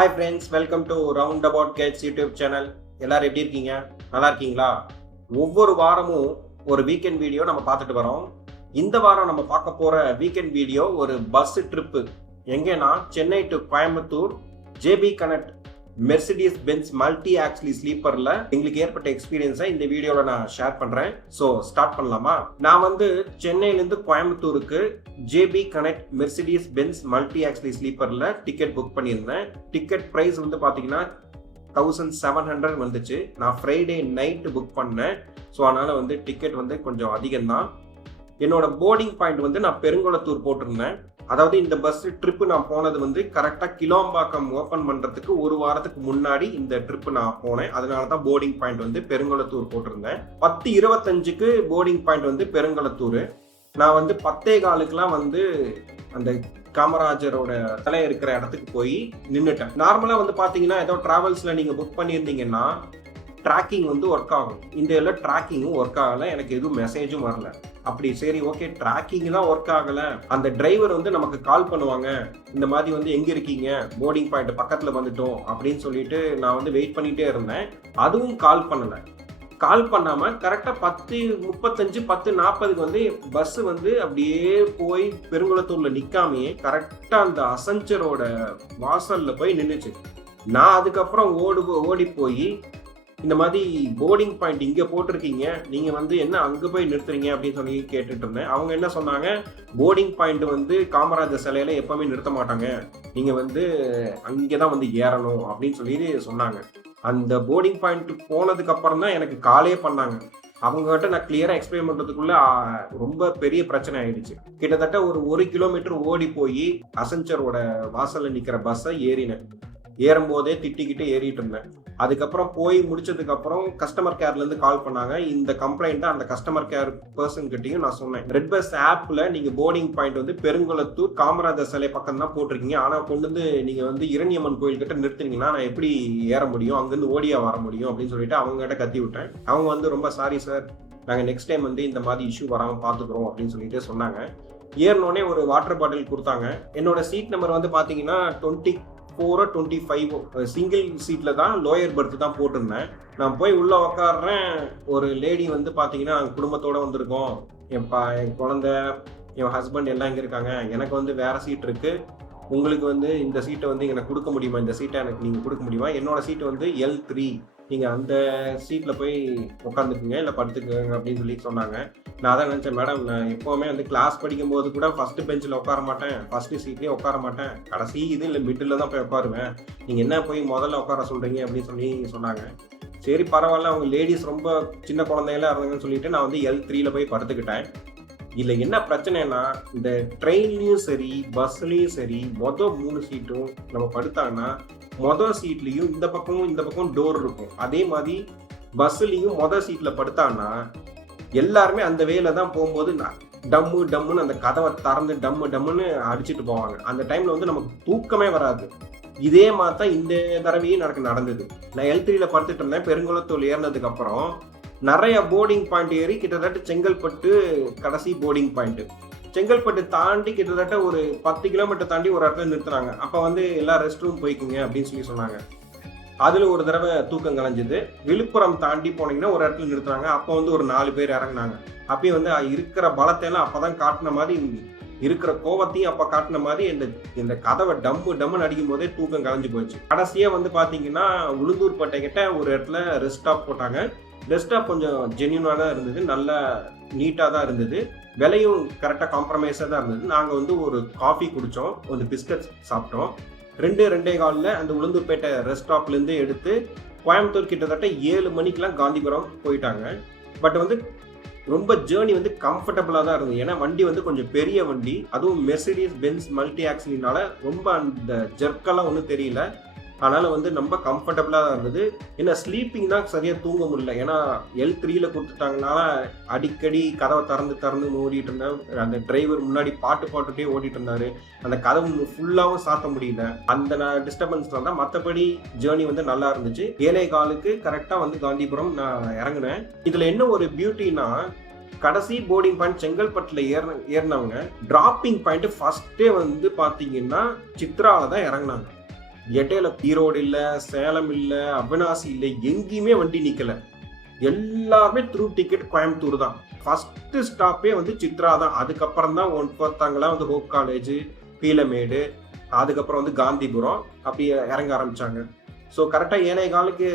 Hi friends, welcome to round about Gates YouTube channel. எல்லாரும் எப்படி இருக்கீங்க? நல்லா இருக்கீங்களா? ஒவ்வொரு வாரமும் ஒரு வீக்கெண்ட் வீடியோ நம்ம பார்த்துட்டு வரோம். இந்த வாரம் நம்ம பார்க்க போற வீக்கெண்ட் வீடியோ ஒரு பஸ் ட்ரிப்பு. எங்கன்னா Chennai to Coimbatore JB connect Mercedes Benz multi axle ஸ்லீப்பர்ல எங்களுக்கு ஏற்பட்ட எக்ஸ்பீரியன்ஸை இந்த வீடியோல நான் ஷேர் பண்றேன். ஸோ ஸ்டார்ட் பண்ணலாமா? நான் சென்னையிலேருந்து கோயம்புத்தூருக்கு JB connect Mercedes Benz multi axle ஸ்லீப்பர்ல டிக்கெட் புக் பண்ணியிருந்தேன். டிக்கெட் ப்ரைஸ் பாத்தீங்கன்னா 1700 வந்துச்சு. நான் ஃப்ரைடே நைட் புக் பண்ணேன். ஸோ அதனால டிக்கெட் கொஞ்சம் அதிகம்தான். என்னோட போர்டிங் பாயிண்ட் நான் பெருங்குளத்தூர் போட்டிருந்தேன். அதாவது இந்த பஸ் ட்ரிப்பு நான் போனது கரெக்டா கிளம்பாக்கம் ஓபன் பண்றதுக்கு ஒரு வாரத்துக்கு முன்னாடி இந்த ட்ரிப்பு நான் போனேன். அதனாலதான் போர்டிங் பாயிண்ட் பெருங்குளத்தூர் போட்டிருந்தேன். 10:25க்கு போர்டிங் பாயிண்ட் பெருங்குளத்தூர். நான் 10:15க்குலாம் அந்த காமராஜரோட தலை இருக்கிற இடத்துக்கு போய் நின்றுட்டேன். நார்மலா பாத்தீங்கன்னா ஏதோ டிராவல்ஸ்ல நீங்க புக் பண்ணியிருந்தீங்கன்னா ட்ராக்கிங் ஒர்க் ஆகும். இந்த எல்லாம் ட்ராக்கிங்கும் ஒர்க் ஆகல. எனக்கு எதுவும் மெசேஜும் வரல. அப்படி சரி, ஓகே, ட்ராக்கிங் தான் ஒர்க் ஆகல. அந்த டிரைவர் நமக்கு கால் பண்ணுவாங்க, இந்த மாதிரி எங்க இருக்கீங்க, போர்டிங் பாயிண்ட் பக்கத்துல வந்துட்டோம் அப்படின்னு சொல்லிட்டு நான் வெயிட் பண்ணிட்டே இருந்தேன். அதுவும் கால் பண்ணல. கால் பண்ணாம கரெக்டா 10:35 10:40க்கு பஸ் அப்படியே போய் பெருங்குளத்தூர்ல நிக்காமையே கரெக்டா அந்த அசஞ்சரோட வாசல்ல போய் நின்னுச்சு. நான் அதுக்கப்புறம் ஓடி போய் இந்த மாதிரி போர்டிங் பாயிண்ட் இங்க போட்டிருக்கீங்க, நீங்க என்ன அங்க போய் நிறுத்துறீங்க அப்படின்னு சொல்லி கேட்டுட்டு இருந்தேன். அவங்க என்ன சொன்னாங்க, போர்டிங் பாயிண்ட் காமராஜர் சிலையில எப்பவுமே நிறுத்த மாட்டாங்க, நீங்க அங்கதான் ஏறணும் அப்படின்னு சொல்லி சொன்னாங்க. அந்த போர்டிங் பாயிண்ட் போனதுக்கு அப்புறம் தான் எனக்கு காலே பண்ணாங்க. அவங்க கிட்ட நான் கிளியரா எக்ஸ்பிளைன் பண்றதுக்குள்ள ரொம்ப பெரிய பிரச்சனை ஆயிடுச்சு. கிட்டத்தட்ட ஒரு 1 கிலோமீட்டர் ஓடி போய் அசஞ்சரோட வாசல்ல நிக்கிற பஸ்ஸை ஏறினேன். ஏறும்போதே திட்டிக்கிட்டு ஏறிட்டு இருந்தேன். அதுக்கப்புறம் போய் முடிச்சதுக்கு அப்புறம் கஸ்டமர் கேர்ல இருந்து கால் பண்ணாங்க. இந்த கம்ப்ளைண்ட் அந்த கஸ்டமர் கேர் பர்சன் கிட்டையும் நான் சொன்னேன். ரெட் பஸ் ஆப்ல நீங்க போர்டிங் பாயிண்ட் பெருங்குளத்தூர் காமராஜர் சிலை பக்கம் தான் போட்டிருக்கீங்க, ஆனா நீங்க இரணியம்மன் கோயில் கிட்ட நிறுத்துறீங்கன்னா நான் எப்படி ஏற முடியும், அங்கிருந்து ஓடியா வர முடியும் அப்படின்னு சொல்லிட்டு அவங்க கிட்ட கத்தி விட்டேன். அவங்க ரொம்ப சாரி சார், நாங்க நெக்ஸ்ட் டைம் இந்த மாதிரி இஷ்யூ வராம பாத்துக்கிறோம் அப்படின்னு சொல்லிட்டு சொன்னாங்க. ஏறினோடனே ஒரு வாட்டர் பாட்டில் கொடுத்தாங்க. என்னோட சீட் நம்பர் பாத்தீங்கன்னா 24-25 சிங்கிள் சீட்ல தான், லோயர் பர்த் தான் போட்டிருந்தேன். நான் போய் உள்ள உக்காடுறேன். ஒரு லேடி பாத்தீங்கன்னா குடும்பத்தோட வந்திருக்கோம், என் குழந்தை, என் ஹஸ்பண்ட் எல்லாம் இங்க இருக்காங்க, எனக்கு வேற சீட் இருக்கு, உங்களுக்கு இந்த சீட்டை எனக்கு கொடுக்க முடியுமா, இந்த சீட்டை எனக்கு நீங்க கொடுக்க முடியுமா, என்னோட சீட்டு L3, நீங்க அந்த சீட்ல போய் உட்காந்துக்குங்க இல்ல படுத்துக்குங்க அப்படின்னு சொல்லி சொன்னாங்க. நான் அதான் நினைச்சேன், மேடம், நான் எப்பவுமே கிளாஸ் படிக்கும் போது கூட ஃபர்ஸ்ட் பெஞ்சில் உட்கார மாட்டேன், ஃபர்ஸ்ட் சீட்லயே உட்கார மாட்டேன், கடைசி இது இல்லை மிடில் தான் போய் உட்காருவேன், நீங்க என்ன போய் முதல்ல உட்கார சொல்றீங்க அப்படின்னு சொல்லி சொன்னாங்க. சரி பரவாயில்ல, அவங்க லேடிஸ் ரொம்ப சின்ன குழந்தைகளா இருந்தாங்கன்னு சொல்லிட்டு நான் L3ல போய் படுத்துக்கிட்டேன். இதுல என்ன பிரச்சனைனா, இந்த ட்ரெயின்லயும் சரி பஸ்லயும் சரி மொதல் 3 சீட்டும் நம்ம படுத்தாங்கன்னா மொதல் சீட்லயும் இந்த பக்கம் டோர் இருக்கும். அதே மாதிரி பஸ்லயும் மொதல் சீட்ல படுத்தாங்கன்னா எல்லாருமே அந்த வேல தான் போகும்போது டம்முன்னு அந்த கதவை திறந்து டம்முன்னு அடிச்சுட்டு போவாங்க. அந்த டைம்ல நமக்கு தூக்கமே வராது. இதே மாதிரி தான் இந்த தடவையும் எனக்கு நடந்தது. நான் L3ல படுத்துட்டு இருந்தேன். பெருங்குளத்தூர் ஏறினதுக்கு அப்புறம் நிறைய போர்டிங் பாயிண்ட் ஏறி கிட்டத்தட்ட செங்கல்பட்டு கடைசி போர்டிங் பாயிண்ட், செங்கல்பட்டு தாண்டி கிட்டத்தட்ட ஒரு 10 கிலோமீட்டர் தாண்டி ஒரு இடத்துல நிறுத்துறாங்க. அப்ப எல்லா ரெஸ்ட் ரூம் போய்க்குங்க அப்படின்னு சொல்லி சொன்னாங்க. அதுல ஒரு தடவை தூக்கம் கலைஞ்சது. விழுப்புரம் தாண்டி போனீங்கன்னா ஒரு இடத்துல நிறுத்துறாங்க. அப்ப ஒரு 4 பேர் இறங்கினாங்க. அப்பயும் இருக்கிற பலத்தை எல்லாம் அப்பதான் காட்டின மாதிரி, இருக்கிற கோவத்தையும் அப்ப காட்டின மாதிரி இந்த கதவை டம்முன்னு அடிக்கும் போதே தூக்கம் கலைஞ்சு போச்சு. கடைசியா பாத்தீங்கன்னா உளுந்தூர்பேட்டை கிட்ட ஒரு இடத்துல ரெஸ்ட் ஸ்டாப் போட்டாங்க. ரெஸ்ட் ஸ்டாப் கொஞ்சம் ஜென்யூனா தான் இருந்தது, நல்ல நீட்டா தான் இருந்தது, விலையும் கரெக்டா காம்ப்ரமைஸா தான் இருந்தது. நாங்க ஒரு காஃபி குடிச்சோம், ஒரு பிஸ்கட் சாப்பிட்டோம். 2-2:15 அந்த உளுந்தூர்பேட்டை ரெஸ்ட் ஸ்டாப்ல இருந்து எடுத்து கோயம்புத்தூர் கிட்டத்தட்ட 7 மணிக்கெல்லாம் காந்திபுரம் போயிட்டாங்க. பட் ரொம்ப ஜேர்னி கம்ஃபர்டபுளா தான் இருந்தது. ஏன்னா வண்டி கொஞ்சம் பெரிய வண்டி, அதுவும் மெர்சிடிஸ் பென்ஸ் மல்டி ஆக்சிலினால ரொம்ப அந்த ஜெர்க்கெல்லாம் ஒன்றும் தெரியல. அதனால ரொம்ப கம்ஃபர்டபுளா தான் இருந்தது. ஏன்னா ஸ்லீப்பிங் தான் சரியா தூங்க முடியல. ஏன்னா L3ல கொடுத்துட்டாங்கனால அடிக்கடி கதவை திறந்து ஓடிட்டு இருந்தேன். அந்த டிரைவர் முன்னாடி பாட்டுட்டே ஓடிட்டு இருந்தாரு. அந்த கதவு ஃபுல்லாவும் சாத்த முடியல. அந்த டிஸ்டர்பன்ஸ்ல தான். மற்றபடி ஜேர்னி நல்லா இருந்துச்சு. 7:15க்கு கரெக்டா காந்திபுரம் நான் இறங்குனேன். இதுல என்ன ஒரு பியூட்டினா, கடைசி போர்டிங் பாயிண்ட் செங்கல்பட்டுல ஏறினவங்க டிராப்பிங் பாயிண்ட் ஃபர்ஸ்டே பாத்தீங்கன்னா சித்ரால தான் இறங்கினாங்க. இடையில ஈரோடு இல்ல, சேலம் இல்ல, அவினாசி இல்ல, எங்கேயுமே வண்டி நிக்கல. எல்லாருமே த்ரூ டிக்கெட் கோயம்புத்தூர் தான். ஃபர்ஸ்ட் ஸ்டாப்பே வந்து சித்ரா தான். அதுக்கப்புறம் தான் ஒருத்தவங்களாம் வந்து ஹோப் காலேஜ், பீலமேடு, அதுக்கப்புறம் வந்து காந்திபுரம் அப்படி இறங்க ஆரம்பிச்சாங்க. ஸோ கரெக்டாக 7:15க்கு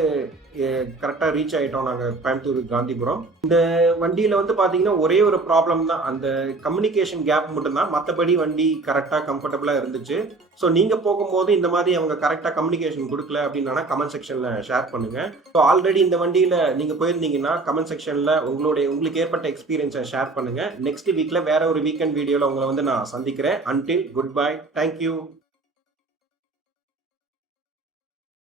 கரெக்டாக ரீச் ஆகிட்டோம் நாங்கள் கோயம்புத்தூர் காந்திபுரம். இந்த வண்டியில் வந்து பார்த்தீங்கன்னா ஒரே ஒரு ப்ராப்ளம் தான், அந்த கம்யூனிகேஷன் கேப் மட்டும்தான். மற்றபடி வண்டி கரெக்டாக கம்ஃபர்டபுளாக இருந்துச்சு. ஸோ நீங்கள் போகும்போது இந்த மாதிரி அவங்க கரெக்டாக கம்யூனிகேஷன் கொடுக்கல அப்படின்னா கமெண்ட் செக்ஷனில் ஷேர் பண்ணுங்கள். ஸோ ஆல்ரெடி இந்த வண்டியில் நீங்கள் போயிருந்தீங்கன்னா கமெண்ட் செக்ஷனில் உங்களுக்கு ஏற்பட்ட எக்ஸ்பீரியன்ஸை ஷேர் பண்ணுங்கள். நெக்ஸ்ட் வீக்கில் வேற ஒரு வீக்கெண்ட் வீடியோவில் உங்களை வந்து நான் சந்திக்கிறேன். Until good bye, thank you.